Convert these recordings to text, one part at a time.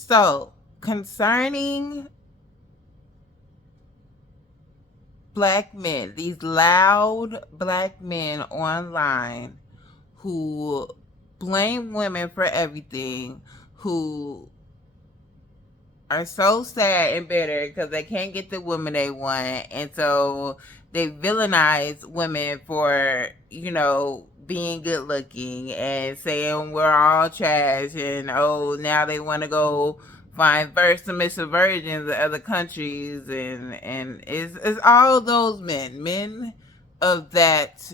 So, concerning black men, these loud black men online who blame women for everything, who are so sad and bitter because they can't get the women they want, and so they villainize women for, being good looking and saying we're all trash, and oh, now they want to go find submissive virgins in other countries, and it's all those men of that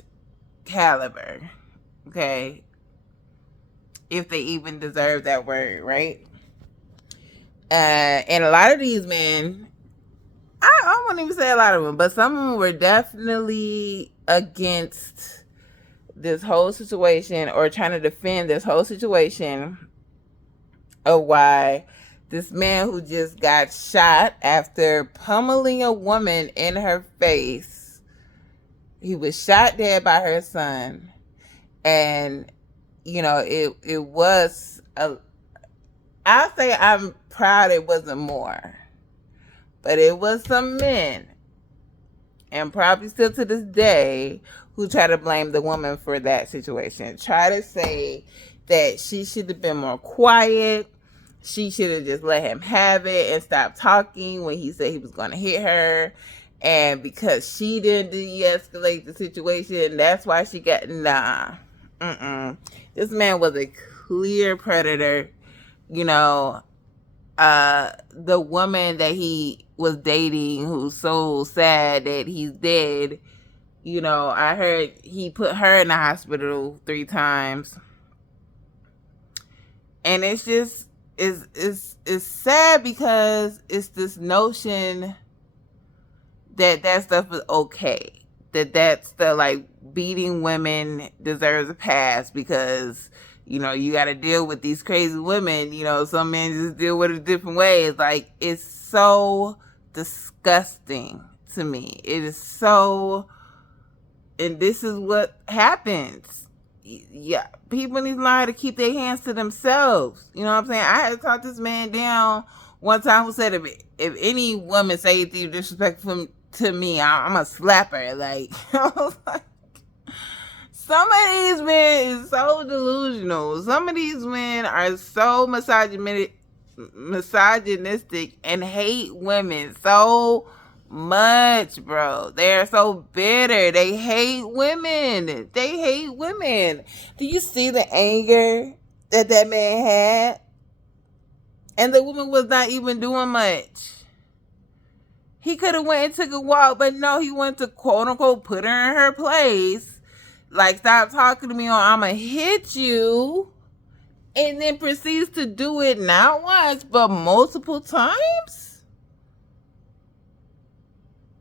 caliber, okay, if they even deserve that word, right? And a lot of these men, I won't even say a lot of them, but some of them were definitely against this whole situation, or trying to defend this whole situation of why this man who just got shot after pummeling a woman in her face, he was shot dead by her son. And it was I'll say I'm proud it wasn't more, but it was some men, and probably still to this day, who try to blame the woman for that situation. Try to say that she should have been more quiet. She should have just let him have it and stopped talking when he said he was going to hit her. And because she didn't de-escalate the situation, that's why she got... Nah. This man was a clear predator. The woman that he was dating, who's so sad that he's dead, I heard he put her in the hospital 3 times. And it's just, it's sad, because it's this notion that stuff is okay. That's the, like, beating women deserves a pass, because you got to deal with these crazy women. Some men just deal with it different ways. Like, it's so disgusting to me. It is so, and this is what happens. Yeah, people need to learn how to keep their hands to themselves. You know what I'm saying? I had to talk this man down one time, who said, if any woman say anything disrespectful to me, I'm gonna slap her. Like, I was like, some of these men is so delusional. Some of these men are so misogynistic and hate women so much, bro. They're so bitter. They hate women. They hate women. Do you see the anger that man had? And the woman was not even doing much. He could have went and took a walk, but no, he went to, quote unquote, put her in her place. Like, stop talking to me, or I'ma hit you. And then proceeds to do it not once, but multiple times?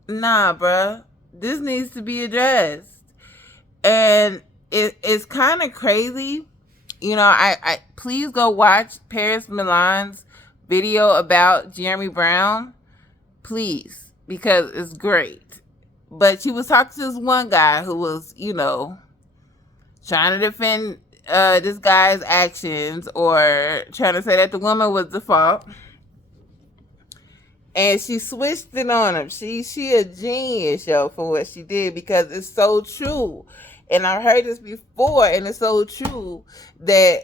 Nah, bruh. This needs to be addressed. And it's kind of crazy. I please go watch Paris Milan's video about Jeremy Brown. Please. Because it's great. But she was talking to this one guy who was, trying to defend this guy's actions, or trying to say that the woman was the fault. And she switched it on him. She a genius, yo, for what she did, because it's so true. And I've heard this before, and it's so true that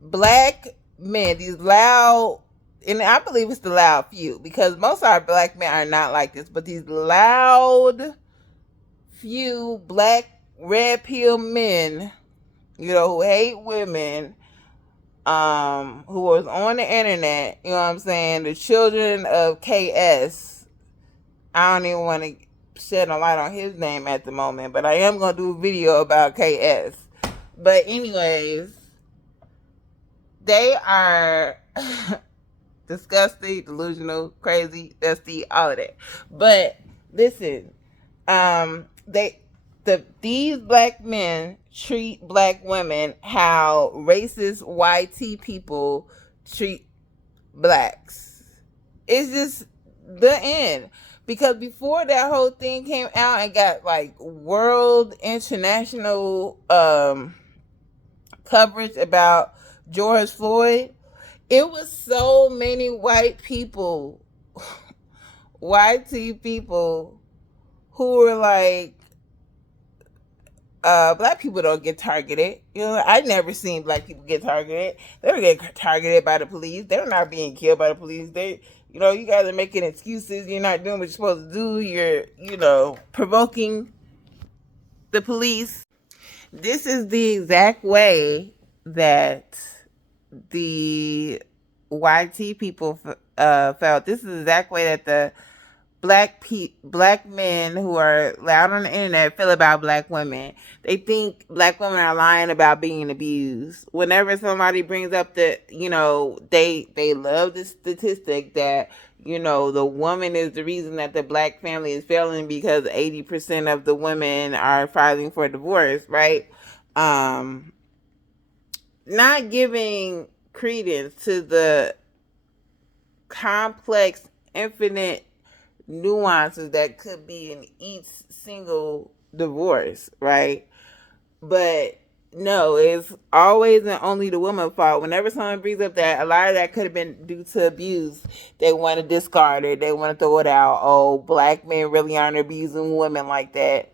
black men, these loud, and I believe it's the loud few, because most of our black men are not like this, but these loud few black red pill men, who hate women, who was on the internet, you know what I'm saying, the children of KS. I don't even want to shed a light on his name at the moment, but I am going to do a video about KS. But anyways, they are disgusting, delusional, crazy, dusty, all of that. But listen, these black men treat black women how racist YT people treat blacks. It's just the end. Because before that whole thing came out and got like world international coverage about George Floyd, It was so many white people, YT people, who were like, black people don't get targeted. You know, I never seen black people get targeted. They don't get targeted by the police. They're not being killed by the police. They, you guys are making excuses. You're not doing what you're supposed to do. You're, provoking the police. This is the exact way that the YT people felt. This is the exact way that the black men who are loud on the internet feel about black women. They think black women are lying about being abused. Whenever somebody brings up they love the statistic that the woman is the reason that the black family is failing because 80% of the women are filing for divorce, right? Not giving credence to the complex, infinite nuances that could be in each single divorce, right? But no, it's always and only the woman's fault. Whenever someone brings up that a lot of that could have been due to abuse, they want to discard it. They want to throw it out. Oh, black men really aren't abusing women like that.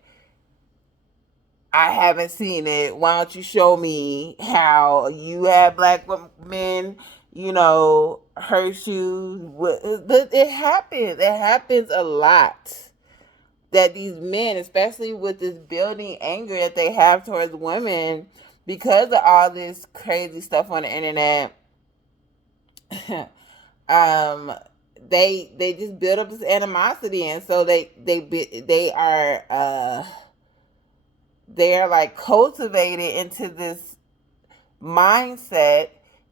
I haven't seen it. Why don't you show me how you have black men, hurt you? But it happens. It happens a lot. That these men, especially with this building anger that they have towards women because of all this crazy stuff on the internet, they just build up this animosity, and so they are like cultivated into this mindset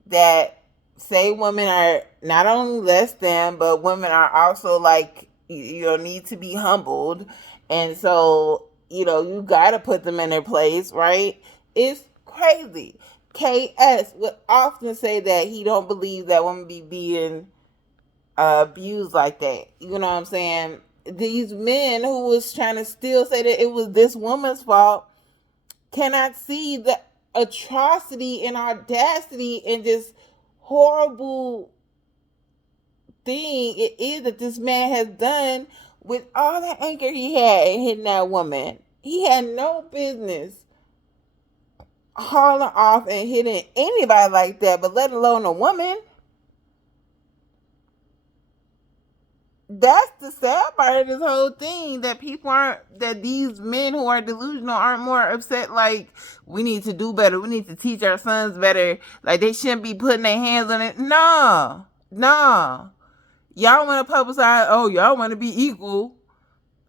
that say women are not only less than, but women are also like, need to be humbled. And so, you gotta put them in their place, right? It's crazy. KS would often say that he don't believe that women be being abused like that. You know what I'm saying? These men who was trying to still say that it was this woman's fault cannot see the atrocity and audacity and this horrible thing it is that this man has done with all the anger he had in hitting that woman. He had no business hauling off and hitting anybody like that, but let alone a woman. That's the sad part of this whole thing, that that these men who are delusional aren't more upset like, we need to do better, we need to teach our sons better, like they shouldn't be putting their hands on it. No. Y'all want to publicize, oh, y'all want to be equal.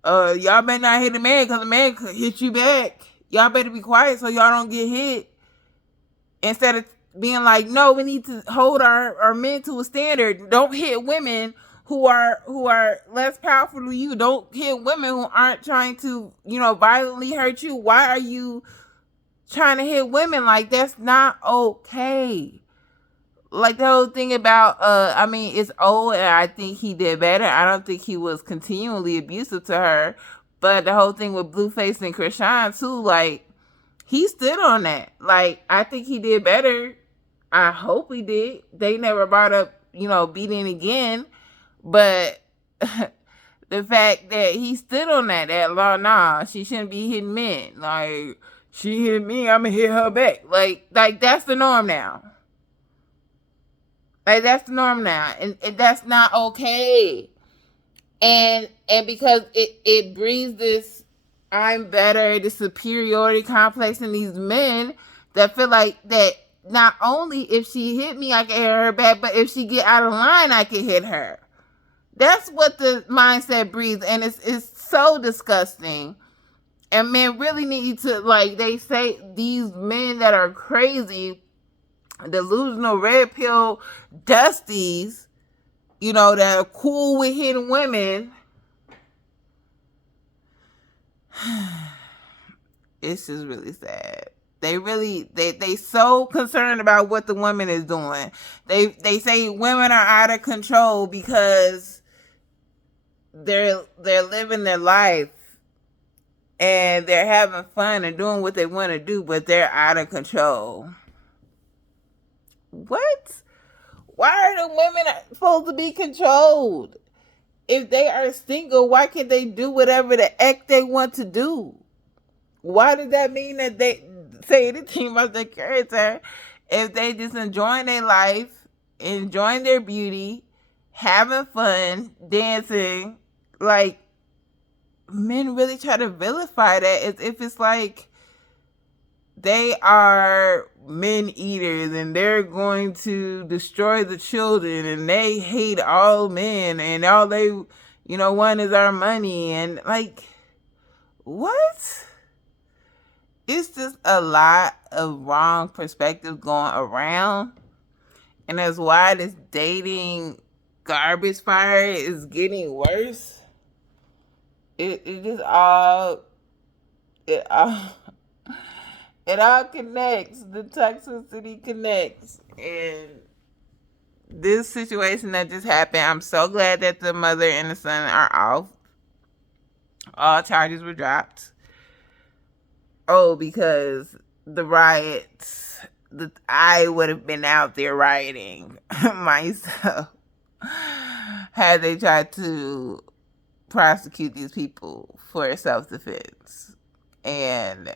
Y'all better not hit a man because a man could hit you back. Y'all better be quiet so y'all don't get hit. Instead of being like, no, we need to hold our men to a standard. Don't hit women who are less powerful than you. Don't hit women who aren't trying to, violently hurt you. Why are you trying to hit women? Like, that's not okay. Like the whole thing about, it's old and I think he did better. I don't think he was continually abusive to her. But the whole thing with Blueface and Krishan too, like, he stood on that. Like, I think he did better. I hope he did. They never brought up, beating again. But the fact that he stood on that law, nah, she shouldn't be hitting men. Like, she hit me, I'm gonna hit her back. Like that's the norm now. Like, that's the norm now. And that's not okay. And because it breeds this I'm better, this superiority complex in these men that feel like that not only if she hit me, I can hit her back, but if she get out of line, I can hit her. That's what the mindset breeds. And it's so disgusting. And men really need to, like they say, these men that are crazy, delusional red pill dusties, that are cool with hitting women. It's just really sad. They so concerned about what the woman is doing. They say women are out of control because they're living their life and they're having fun and doing what they want to do, but they're out of control. What? Why are the women supposed to be controlled? If they are single, why can't they do whatever the heck they want to do? Why does that mean that they say anything about their character if they just enjoying their life, enjoying their beauty, having fun, dancing? Like, men really try to vilify that as if it's like they are men eaters and they're going to destroy the children and they hate all men and all they want is our money. And like, what? It's just a lot of wrong perspectives going around, and that's why this dating garbage fire is getting worse. It just all it all it all connects. The toxicity connects. And this situation that just happened, I'm so glad that the mother and the son are off. All charges were dropped. Oh, because the riots, I would have been out there rioting myself had they tried to prosecute these people for self-defense. And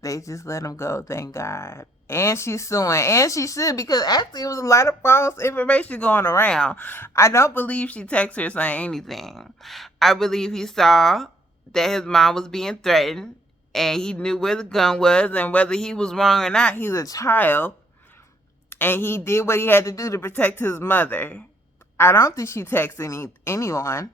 they just let them go, thank God. And she's suing. And she should, because actually it was a lot of false information going around. I don't believe she texted her saying anything. I believe he saw that his mom was being threatened and he knew where the gun was, and whether he was wrong or not, he's a child. And he did what he had to do to protect his mother. I don't think she texted anyone.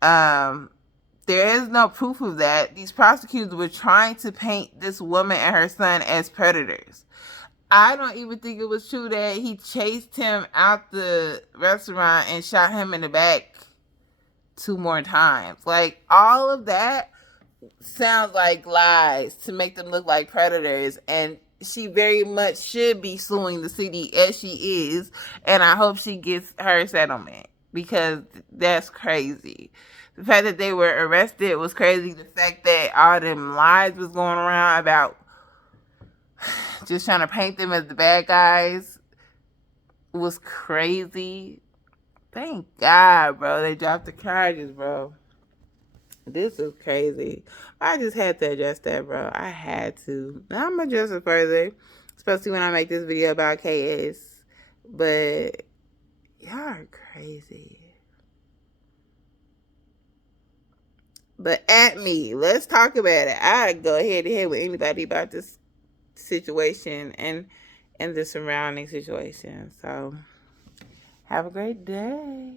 There is no proof of that. These prosecutors were trying to paint this woman and her son as predators. I don't even think it was true that he chased him out the restaurant and shot him in the back 2 more times. Like, all of that sounds like lies to make them look like predators, and she very much should be suing the city as she is, and I hope she gets her settlement, because that's crazy. The fact that they were arrested was crazy. The fact that all them lies was going around about just trying to paint them as the bad guys was crazy. Thank God, bro, they dropped the charges, bro. This is crazy. I just had to address that, bro. I had to. Now I'm going to address it further, especially when I make this video about KS. But y'all are crazy. But at me, let's talk about it. I'd go head to head with anybody about this situation and the surrounding situation. So, have a great day.